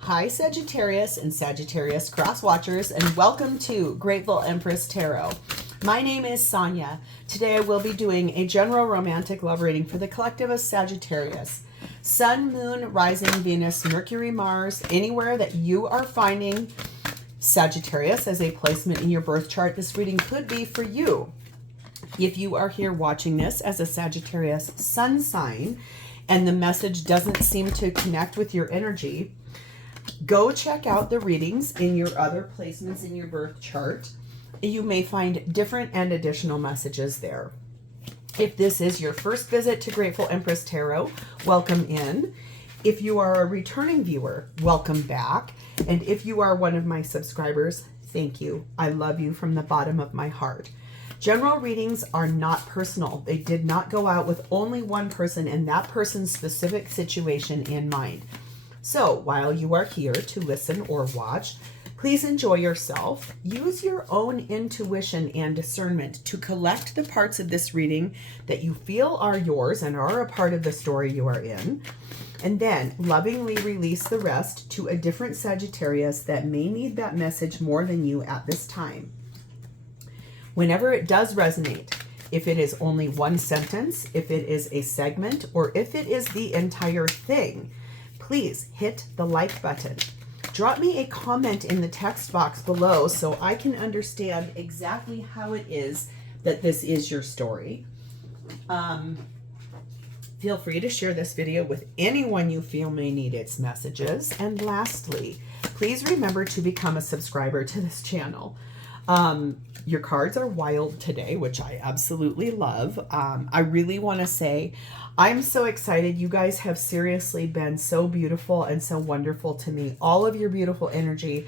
Hi Sagittarius and Sagittarius cross watchers, and welcome to Grateful Empress Tarot. My name is Sonia. Today I will be doing a general romantic love reading for the collective of Sagittarius. Sun, Moon, Rising, Venus, Mercury, Mars, anywhere that you are finding Sagittarius as a placement in your birth chart, this reading could be for you. If you are here watching this as a Sagittarius sun sign and the message doesn't seem to connect with your energy, go check out the readings in your other placements in your birth chart. You may find different and additional messages there. If this is your first visit to Grateful Empress Tarot, welcome in. If you are a returning viewer, welcome back. And if you are one of my subscribers, thank you. I love you from the bottom of my heart. General readings are not personal. They did not go out with only one person and that person's specific situation in mind. So while you are here to listen or watch, please enjoy yourself. Use your own intuition and discernment to collect the parts of this reading that you feel are yours and are a part of the story you are in. And then lovingly release the rest to a different Sagittarius that may need that message more than you at this time. Whenever it does resonate, if it is only one sentence, if it is a segment, or if it is the entire thing, please hit the like button. Drop me a comment in the text box below so I can understand exactly how it is that this is your story. Feel free to share this video with anyone you feel may need its messages. And lastly, please remember to become a subscriber to this channel. Your cards are wild today, which I absolutely love. I really want to say I'm so excited. You guys have seriously been so beautiful and so wonderful to me. All of your beautiful energy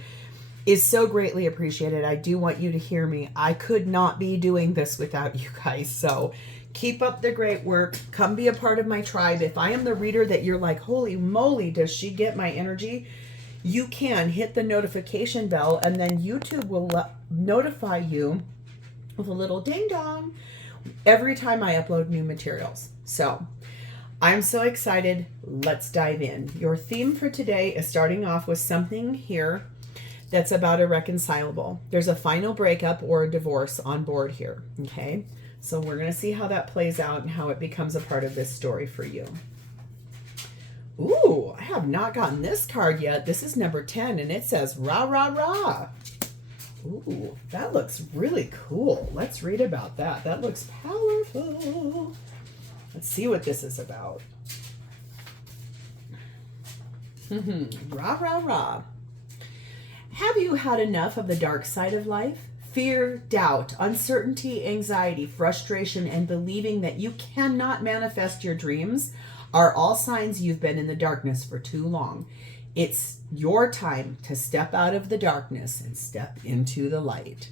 is so greatly appreciated. I do want you to hear me. I could not be doing this without you guys. So keep up the great work. Come be a part of my tribe. If I am the reader that you're like, holy moly, does she get my energy? You can hit the notification bell and then YouTube will notify you with a little ding dong every time I upload new materials. So I'm so excited. Let's dive in. Your theme for today is starting off with something here that's about irreconcilable. There's a final breakup or a divorce on board here. Okay. So we're going to see how that plays out and how it becomes a part of this story for you. Ooh, I have not gotten this card yet. This is number 10 and it says rah, rah, rah. Ooh, that looks really cool. Let's read about that. That looks powerful. Let's see what this is about. Rah, rah, rah. Have you had enough of the dark side of life? Fear, doubt, uncertainty, anxiety, frustration, and believing that you cannot manifest your dreams are all signs you've been in the darkness for too long. It's your time to step out of the darkness and step into the light.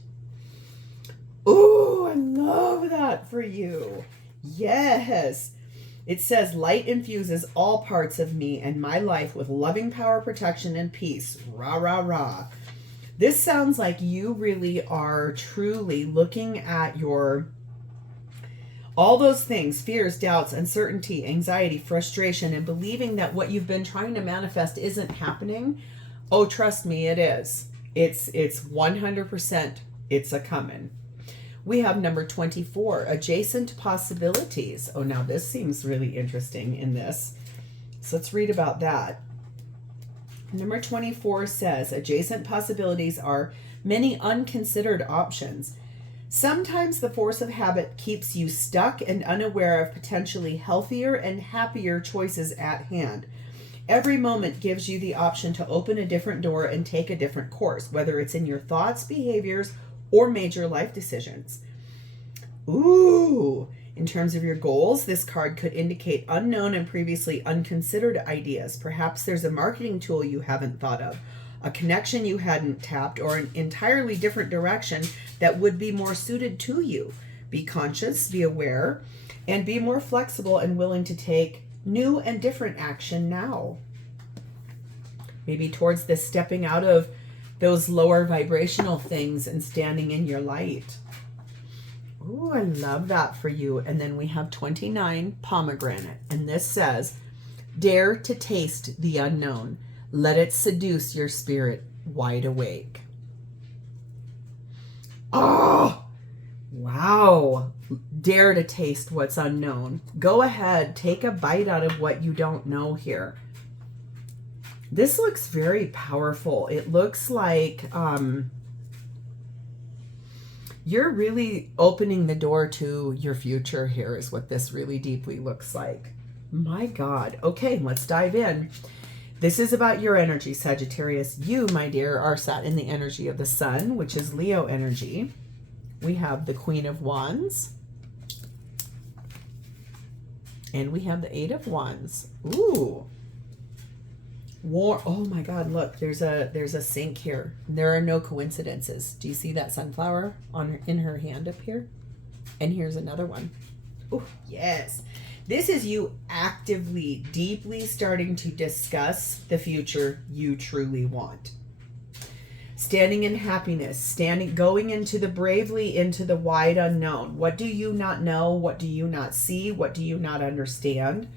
Ooh, I love that for you. Yes. It says, light infuses all parts of me and my life with loving power, protection, and peace. Rah, rah, rah. This sounds like you really are truly looking at your all those things, fears, doubts, uncertainty, anxiety, frustration, and believing that what you've been trying to manifest isn't happening. Oh, trust me, it is. It's 100%. It's a coming. We have number 24, adjacent possibilities. Oh, now this seems really interesting in this. So let's read about that. Number 24 says, adjacent possibilities are many unconsidered options. Sometimes the force of habit keeps you stuck and unaware of potentially healthier and happier choices at hand. Every moment gives you the option to open a different door and take a different course, whether it's in your thoughts, behaviors, or major life decisions. Ooh, in terms of your goals, this card could indicate unknown and previously unconsidered ideas. Perhaps there's a marketing tool you haven't thought of, a connection you hadn't tapped, or an entirely different direction that would be more suited to you. Be conscious, be aware, and be more flexible and willing to take new and different action now. Maybe towards this stepping out of those lower vibrational things and standing in your light. Ooh, I love that for you. And then we have 29, pomegranate. And this says, dare to taste the unknown. Let it seduce your spirit wide awake. Oh, wow. Dare to taste what's unknown. Go ahead, take a bite out of what you don't know here. This looks very powerful. It looks like you're really opening the door to your future here is what this really deeply looks like. My God. Okay, let's dive in. This is about your energy, Sagittarius. You, my dear, are sat in the energy of the sun, which is Leo energy. We have the Queen of Wands. And we have the Eight of Wands. Ooh. War. Oh my God, look, there's a sync here. There are no coincidences. Do you see that sunflower in her hand up here? And here's another one. Oh, yes. This is you actively, deeply starting to discuss the future you truly want. Standing in happiness, going into the bravely into the wide unknown. What do you not know? What do you not see? What do you not understand?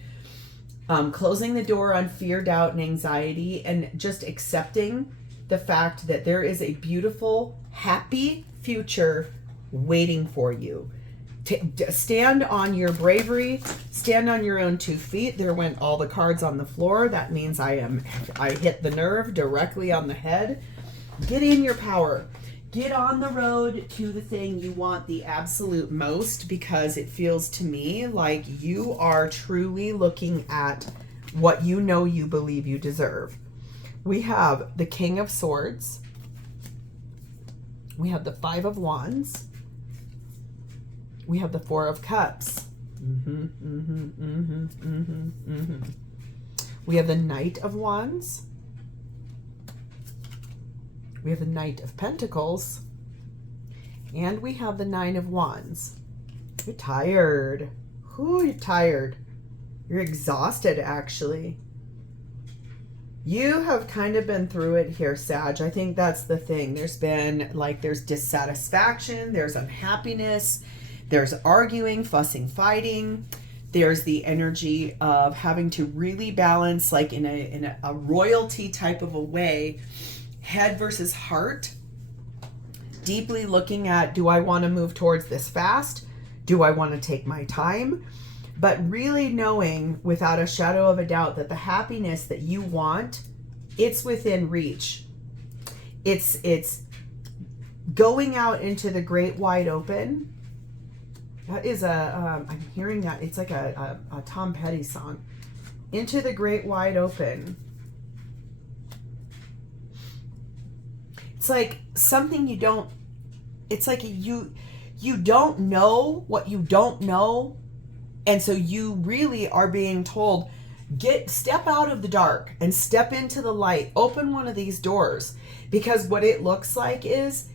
Closing the door on fear, doubt, and anxiety, and just accepting the fact that there is a beautiful, happy future waiting for you. Stand on your bravery, stand on your own 2 feet. There went all the cards on the floor. That means I hit the nerve directly on the head. Get in your power. Get on the road to the thing you want the absolute most, because it feels to me like you are truly looking at what you know you believe you deserve. We have the King of Swords. We have the Five of Wands. We have the Four of Cups. We have the Knight of Wands. We have the Knight of Pentacles. And we have the Nine of Wands. You're tired. Whew, you're tired. You're exhausted, actually. You have kind of been through it here, Sag. I think that's the thing. There's been, there's dissatisfaction. There's unhappiness. There's arguing, fussing, fighting. There's the energy of having to really balance, like in a royalty type of a way, head versus heart, deeply looking at, do I want to move towards this fast? Do I want to take my time? But really knowing without a shadow of a doubt that the happiness that you want, it's within reach. It's going out into the great wide open. That is I'm hearing that. It's like a Tom Petty song. Into the great wide open. It's like something you don't, it's like you don't know what you don't know. And so you really are being told, step out of the dark and step into the light. Open one of these doors. Because what it looks like is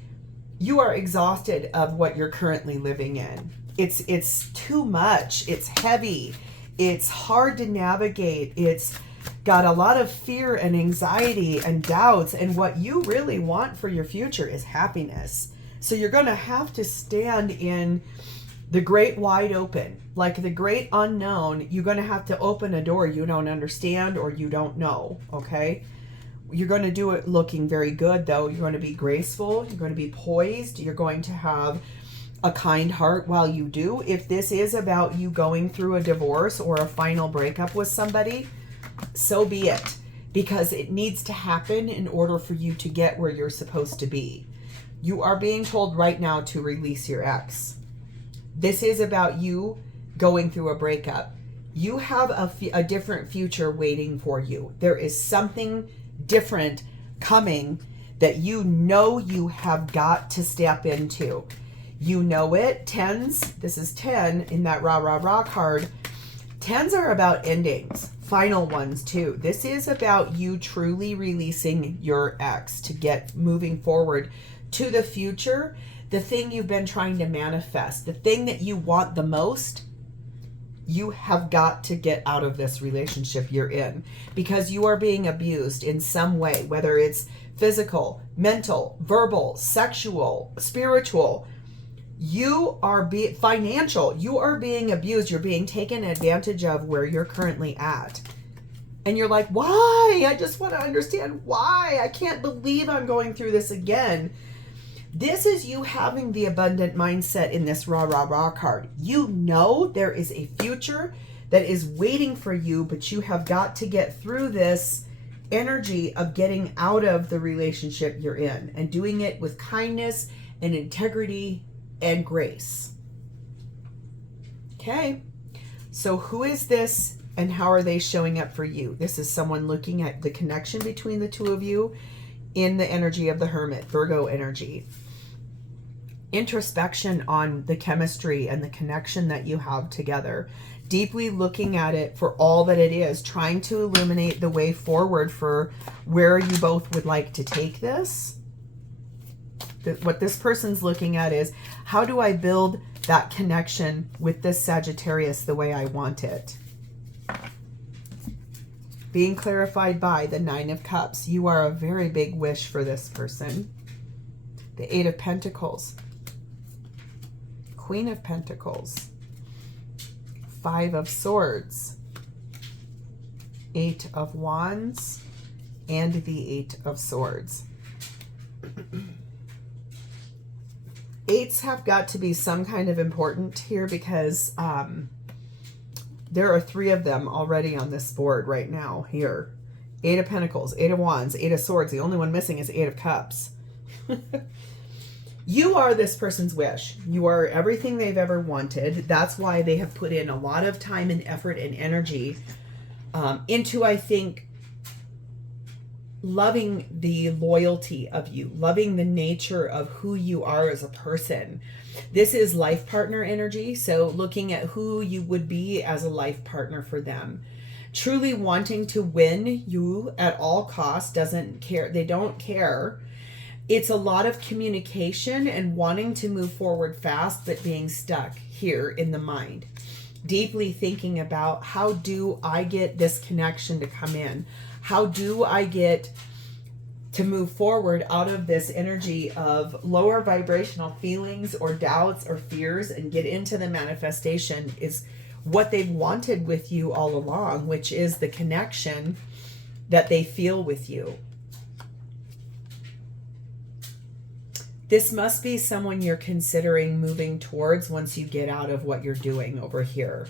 you are exhausted of what you're currently living in. It's too much. It's heavy. It's hard to navigate. It's got a lot of fear and anxiety and doubts. And what you really want for your future is happiness. So you're going to have to stand in the great wide open, like the great unknown. You're going to have to open a door you don't understand or you don't know. Okay. You're going to do it looking very good, though. You're going to be graceful. You're going to be poised. You're going to have a kind heart while you do. If this is about you going through a divorce or a final breakup with somebody, so be it, because it needs to happen in order for you to get where you're supposed to be. You are being told right now to release your ex. This is about you going through a breakup. You have a different future waiting for you. There is something different coming that you know you have got to step into. You know it. Tens, this is 10 in that rah, rah, rah card. Tens are about endings, final ones too. This is about you truly releasing your ex to get moving forward to the future, the thing you've been trying to manifest, the thing that you want the most. You have got to get out of this relationship you're in because you are being abused in some way, whether it's physical, mental, verbal, sexual, spiritual. You are financial. You are being abused. You're being taken advantage of where you're currently at. And you're like, why? I just want to understand why. I can't believe I'm going through this again. This is you having the abundant mindset in this rah, rah, rah card. You know there is a future that is waiting for you, but you have got to get through this energy of getting out of the relationship you're in and doing it with kindness and integrity and grace. Okay, so who is this and how are they showing up for you? This is someone looking at the connection between the two of you in the energy of the Hermit, Virgo energy. Introspection on the chemistry and the connection that you have together. Deeply looking at it for all that it is, trying to illuminate the way forward for where you both would like to take this. What this person's looking at is, how do I build that connection with this Sagittarius the way I want it? Being clarified by the Nine of Cups. You are a very big wish for this person. The Eight of Pentacles. Queen of Pentacles. Five of Swords. Eight of Wands. And the Eight of Swords. Eights have got to be some kind of important here because there are three of them already on this board right now here. Eight of Pentacles, Eight of Wands, Eight of Swords. The only one missing is Eight of Cups. You are this person's wish. You are everything they've ever wanted. That's why they have put in a lot of time and effort and energy into, I think, loving the loyalty of you, loving the nature of who you are as a person. This is life partner energy, so looking at who you would be as a life partner for them. Truly wanting to win you at all costs, doesn't care. They don't care. It's a lot of communication and wanting to move forward fast, but being stuck here in the mind. Deeply thinking about, how do I get this connection to come in? How do I get to move forward out of this energy of lower vibrational feelings or doubts or fears and get into the manifestation is what they've wanted with you all along, which is the connection that they feel with you. This must be someone you're considering moving towards once you get out of what you're doing over here.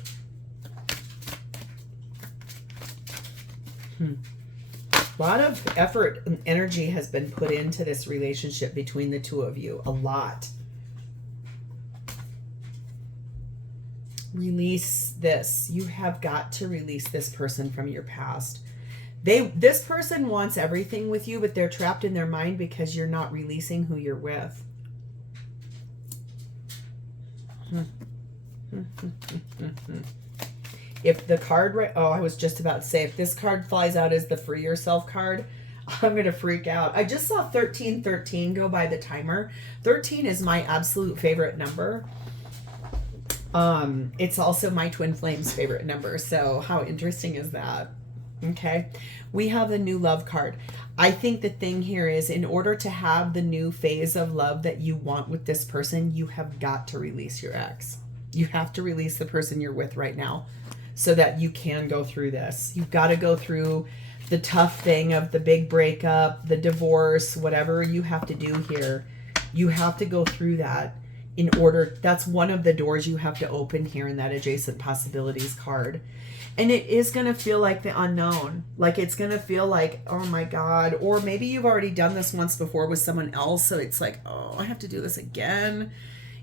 A lot of effort and energy has been put into this relationship between the two of you. A lot. Release this. You have got to release this person from your past. This person wants everything with you, but they're trapped in their mind because you're not releasing who you're with. If the card, I was just about to say, if this card flies out as the Free Yourself card, I'm going to freak out. I just saw 1313 go by the timer. 13 is my absolute favorite number. It's also my twin flame's favorite number. So how interesting is that? Okay, we have the new love card. I think the thing here is, in order to have the new phase of love that you want with this person, you have got to release your ex. You have to release the person you're with right now so that you can go through this. You've got to go through the tough thing of the big breakup, the divorce, whatever you have to do here. You have to go through that in order. That's one of the doors you have to open here in that adjacent possibilities card. And it is going to feel like the unknown. Like it's going to feel like, oh my God. Or maybe you've already done this once before with someone else. So it's like, oh, I have to do this again.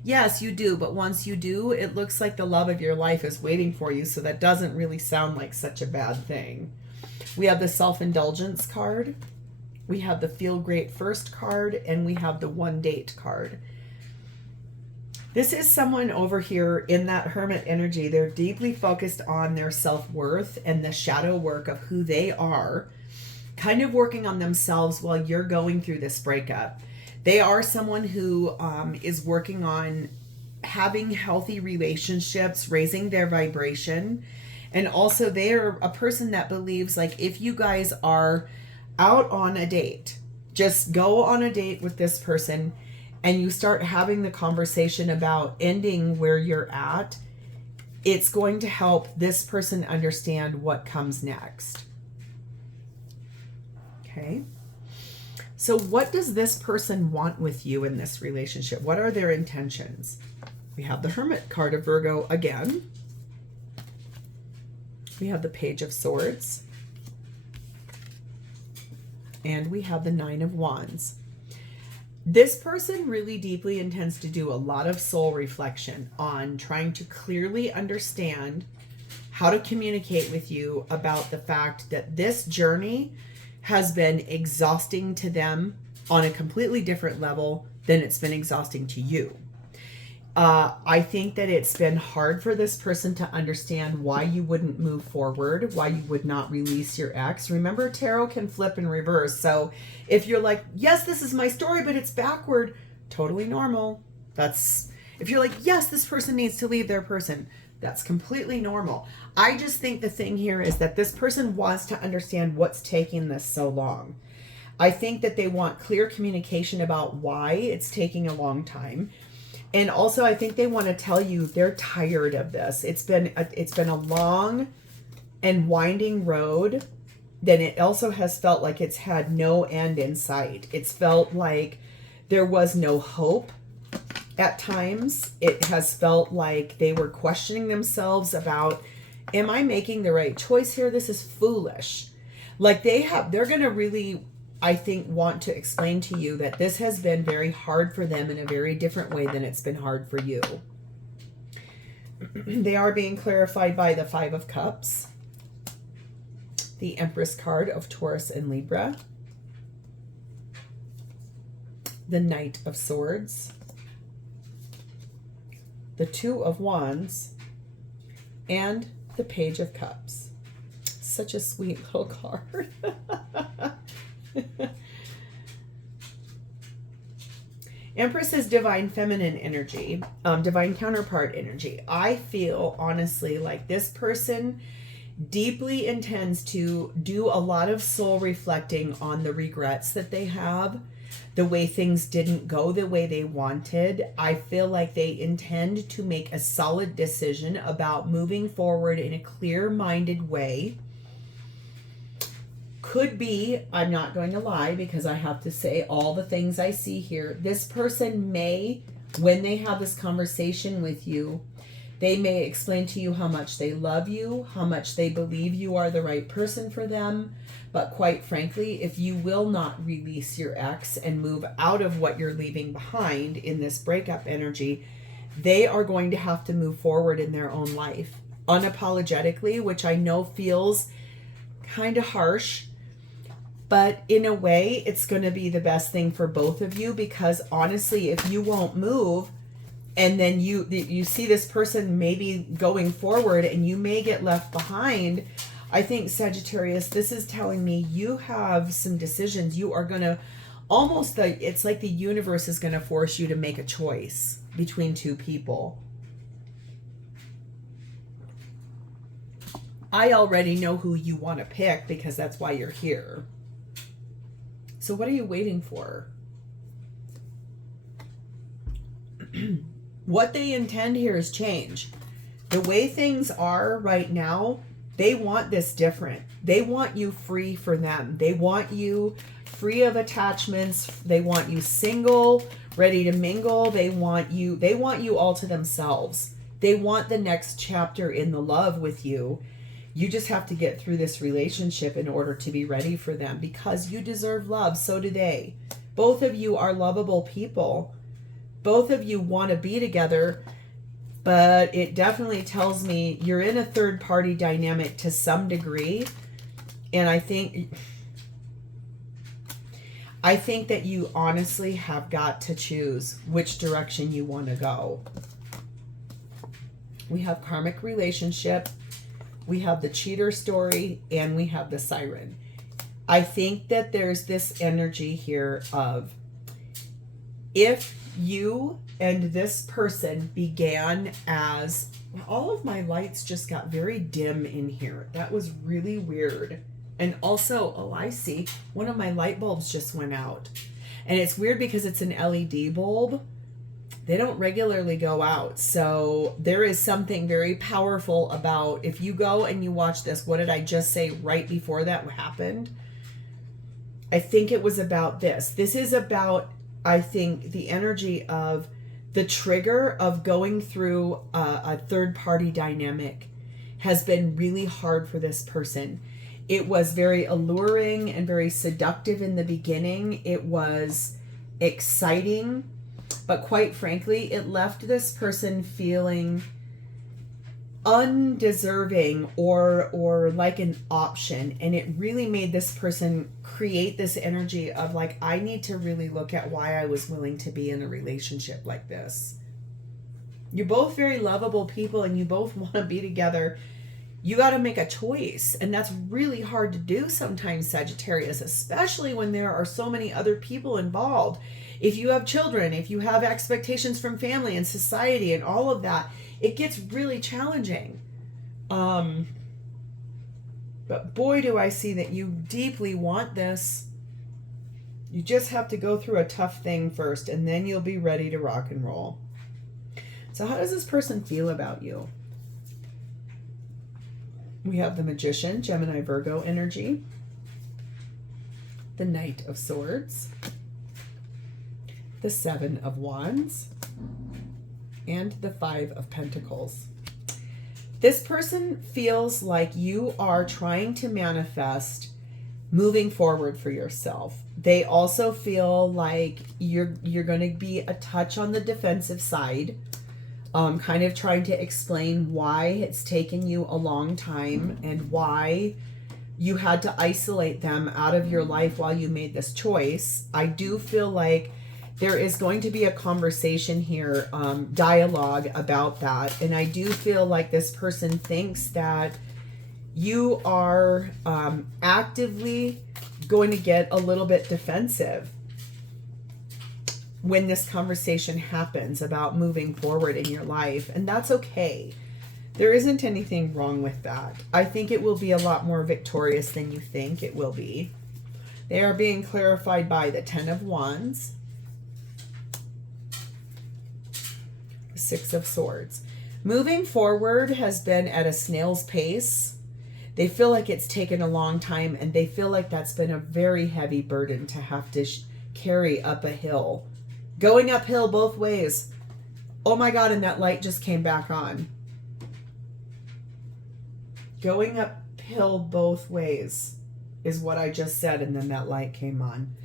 Yes, you do. But once you do, it looks like the love of your life is waiting for you. So that doesn't really sound like such a bad thing. We have the self-indulgence card. We have the feel great first card. And we have the one date card. This is someone over here in that Hermit energy. They're deeply focused on their self-worth and the shadow work of who they are, kind of working on themselves while you're going through this breakup. They are someone who is working on having healthy relationships, raising their vibration. And also they're a person that believes, like, if you guys are out on a date, just go on a date with this person and you start having the conversation about ending where you're at, it's going to help this person understand what comes next. Okay. So what does this person want with you in this relationship? What are their intentions? We have the Hermit card of Virgo again. We have the Page of Swords. And we have the Nine of Wands. This person really deeply intends to do a lot of soul reflection on trying to clearly understand how to communicate with you about the fact that this journey has been exhausting to them on a completely different level than it's been exhausting to you. I think that it's been hard for this person to understand why you wouldn't move forward, why you would not release your ex. Remember, tarot can flip and reverse. So if you're like, yes, this is my story, but it's backward, totally normal. If you're like, yes, this person needs to leave their person, that's completely normal. I just think the thing here is that this person wants to understand what's taking this so long. I think that they want clear communication about why it's taking a long time. And also, I think they want to tell you they're tired of this. It's been a long and winding road. Then it also has felt like it's had no end in sight. It's felt like there was no hope at times. It has felt like they were questioning themselves about, am I making the right choice here? This is foolish. Like they're going to really, I think, want to explain to you that this has been very hard for them in a very different way than it's been hard for you. They are being clarified by the Five of Cups, the Empress card of Taurus and Libra, the Knight of Swords, the Two of Wands, and the Page of Cups. Such a sweet little card. Empress is divine feminine energy, divine counterpart energy. I feel honestly like this person deeply intends to do a lot of soul reflecting on the regrets that they have, the way things didn't go the way they wanted. I feel like they intend to make a solid decision about moving forward in a clear-minded way. Could be, I'm not going to lie because I have to say all the things I see here. This person may, when they have this conversation with you, they may explain to you how much they love you, how much they believe you are the right person for them. But quite frankly, if you will not release your ex and move out of what you're leaving behind in this breakup energy, they are going to have to move forward in their own life unapologetically, which I know feels kind of harsh. But in a way, it's going to be the best thing for both of you, because honestly, if you won't move and then you see this person maybe going forward and you may get left behind, I think, Sagittarius, this is telling me you have some decisions. You are going to it's like the universe is going to force you to make a choice between two people. I already know who you want to pick because that's why you're here. So what are you waiting for? What they intend here is change. The way things are right now, they want this different. They want you free for them. They want you free of attachments. They want you single, ready to mingle. They want you all to themselves. They want the next chapter in the love with you. You just have to get through this relationship in order to be ready for them, because you deserve love. So do they. Both of you are lovable people. Both of you want to be together, but it definitely tells me you're in a third party dynamic to some degree. And I think that you honestly have got to choose which direction you want to go. We have karmic relationship. We have the cheater story, and we have the siren. I think that there's this energy here of, if you and this person began as, all of my lights just got very dim in here. That was really weird. And also, oh, I see, one of my light bulbs just went out. And it's weird because it's an LED bulb. They don't regularly go out. So there is something very powerful about, if you go and you watch this, what did I just say right before that happened? I think it was about this. This is about, I think, the energy of the trigger of going through a third party dynamic has been really hard for this person. It was very alluring and very seductive in the beginning. It was exciting, but quite frankly, it left this person feeling undeserving or like an option, and it really made this person create this energy of like, I need to really look at why I was willing to be in a relationship like this. You're both very lovable people and you both want to be together. You got to make a choice, and that's really hard to do sometimes, Sagittarius, especially when there are so many other people involved. If you have children, if you have expectations from family and society and all of that, it gets really challenging. But boy, do I see that you deeply want this. You just have to go through a tough thing first, and then you'll be ready to rock and roll. So how does this person feel about you? We have the Magician, Gemini, Virgo energy. The Knight of Swords. The Seven of Wands. And the Five of Pentacles. This person feels like you are trying to manifest moving forward for yourself. They also feel like you're going to be a touch on the defensive side, kind of trying to explain why it's taken you a long time and why you had to isolate them out of your life while you made this choice. I do feel like there is going to be a conversation here, dialogue about that. And I do feel like this person thinks that you are actively going to get a little bit defensive when this conversation happens about moving forward in your life. And that's okay. There isn't anything wrong with that. I think it will be a lot more victorious than you think it will be. They are being clarified by the Ten of Wands, Six of Swords. Moving forward has been at a snail's pace. They feel like it's taken a long time, and they feel like that's been a very heavy burden to have to carry up a hill. Going uphill both ways. Oh my God, and that light just came back on. Going uphill both ways is what I just said, and then that light came on.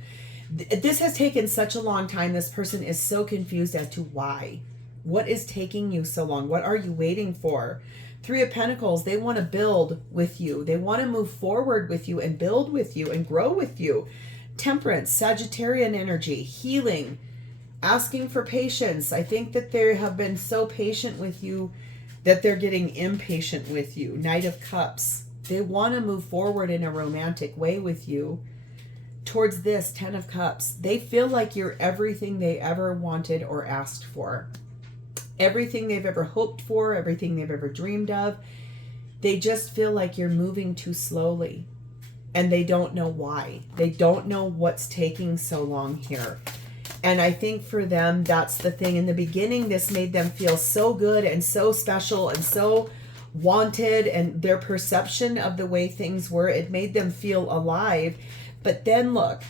This has taken such a long time. This person is so confused as to why. What is taking you so long? What are you waiting for? Three of Pentacles, they want to build with you. They want to move forward with you and build with you and grow with you. Temperance, Sagittarian energy, healing, asking for patience. I think that they have been so patient with you that they're getting impatient with you. Knight of Cups, they want to move forward in a romantic way with you. Towards this, Ten of Cups, they feel like you're everything they ever wanted or asked for. Everything they've ever hoped for, everything they've ever dreamed of. They just feel like you're moving too slowly, and they don't know why. They don't know what's taking so long here. And I think for them, that's the thing. In the beginning, this made them feel so good and so special and so wanted, and their perception of the way things were, it made them feel alive. But then look,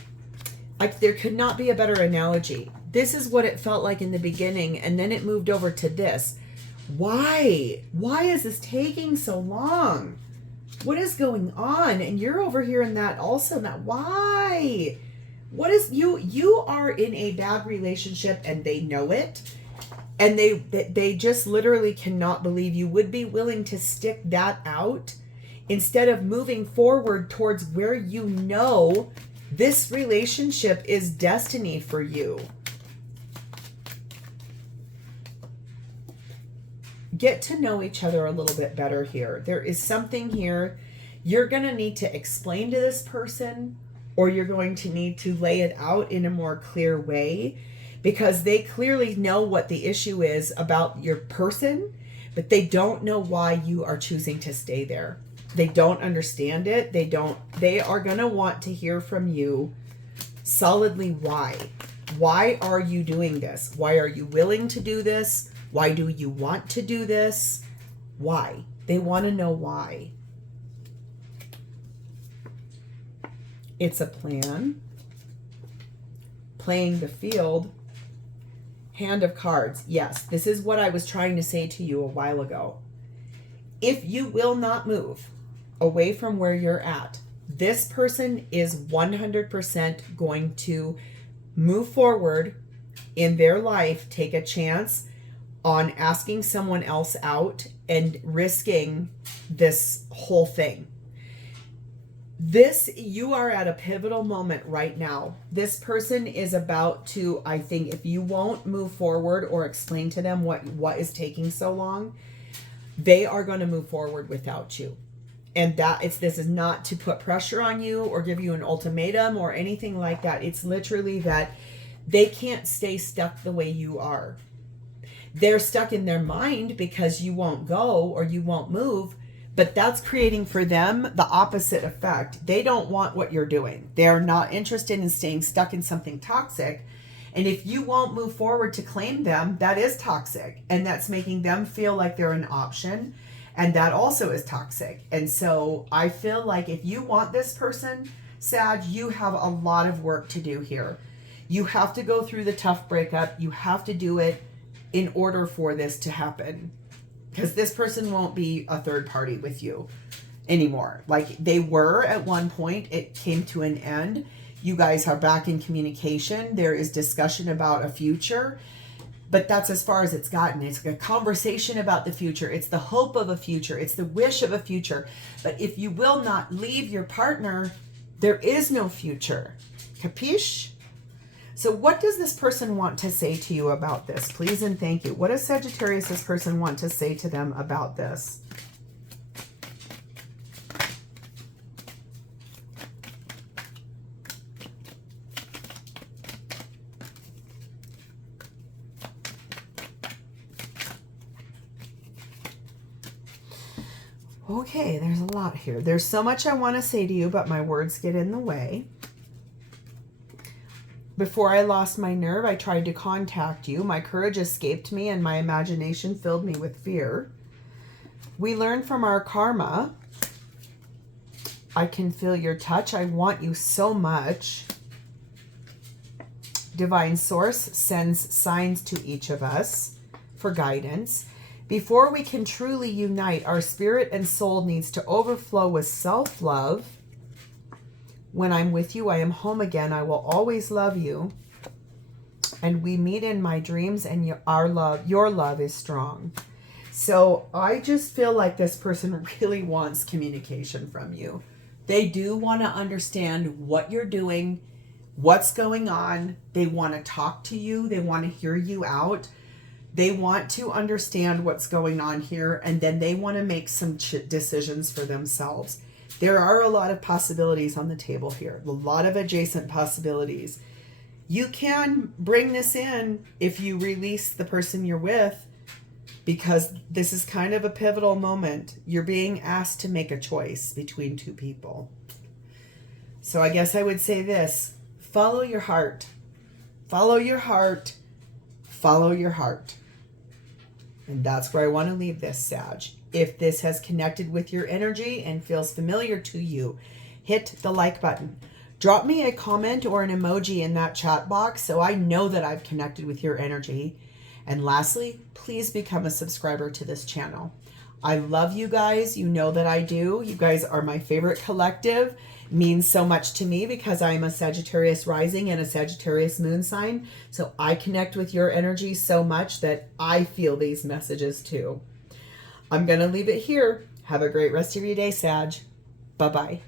there could not be a better analogy. This is what it felt like in the beginning, and then it moved over to this. Why? Why is this taking so long? What is going on? And you're over here in that also. That why? What is you are in a bad relationship, and they know it, and they just literally cannot believe you would be willing to stick that out instead of moving forward towards where you know this relationship is destiny for you. Get to know each other a little bit better here. There is something here you're going to need to explain to this person, or you're going to need to lay it out in a more clear way, because they clearly know what the issue is about your person, but they don't know why you are choosing to stay there. They don't understand it. They are going to want to hear from you solidly why. Why are you doing this? Why are you willing to do this? Why do you want to do this? Why? They want to know why. It's a plan. Playing the field. Hand of cards. Yes, this is what I was trying to say to you a while ago. If you will not move away from where you're at, this person is 100% going to move forward in their life, take a chance on asking someone else out and risking this whole thing. You are at a pivotal moment right now. This person is about to, I think, if you won't move forward or explain to them what is taking so long, they are going to move forward without you. And this is not to put pressure on you or give you an ultimatum or anything like that. It's literally that they can't stay stuck the way you are. They're stuck in their mind because you won't go or you won't move. But that's creating for them the opposite effect. They don't want what you're doing. They're not interested in staying stuck in something toxic. And if you won't move forward to claim them, that is toxic. And that's making them feel like they're an option. And that also is toxic. And so I feel like if you want this person, Sag, you have a lot of work to do here. You have to go through the tough breakup. You have to do it in order for this to happen. Because this person won't be a third party with you anymore. Like they were at one point, it came to an end. You guys are back in communication. There is discussion about a future, but that's as far as it's gotten. It's a conversation about the future. It's the hope of a future. It's the wish of a future. But if you will not leave your partner, there is no future. Capiche? So what does this person want to say to you about this? Please and thank you. What does Sagittarius, this person, want to say to them about this? Okay, there's a lot here. There's so much I want to say to you, but my words get in the way. Before I lost my nerve, I tried to contact you. My courage escaped me and my imagination filled me with fear. We learned from our karma. I can feel your touch. I want you so much. Divine Source sends signs to each of us for guidance. Before we can truly unite, our spirit and soul needs to overflow with self-love. When I'm with you, I am home again. I will always love you. And we meet in my dreams, and your love is strong. So I just feel like this person really wants communication from you. They do want to understand what you're doing, what's going on. They want to talk to you. They want to hear you out. They want to understand what's going on here, and then they want to make some decisions for themselves. There are a lot of possibilities on the table here, a lot of adjacent possibilities. You can bring this in if you release the person you're with, because this is kind of a pivotal moment. You're being asked to make a choice between two people. So I guess I would say this: follow your heart. Follow your heart. Follow your heart. And that's where I want to leave this, Sag. If this has connected with your energy and feels familiar to you, hit the like button. Drop me a comment or an emoji in that chat box so I know that I've connected with your energy. And lastly, please become a subscriber to this channel. I love you guys. You know that I do. You guys are my favorite collective. It means so much to me because I'm a Sagittarius rising and a Sagittarius moon sign. So I connect with your energy so much that I feel these messages too. I'm going to leave it here. Have a great rest of your day, Sag. Bye-bye.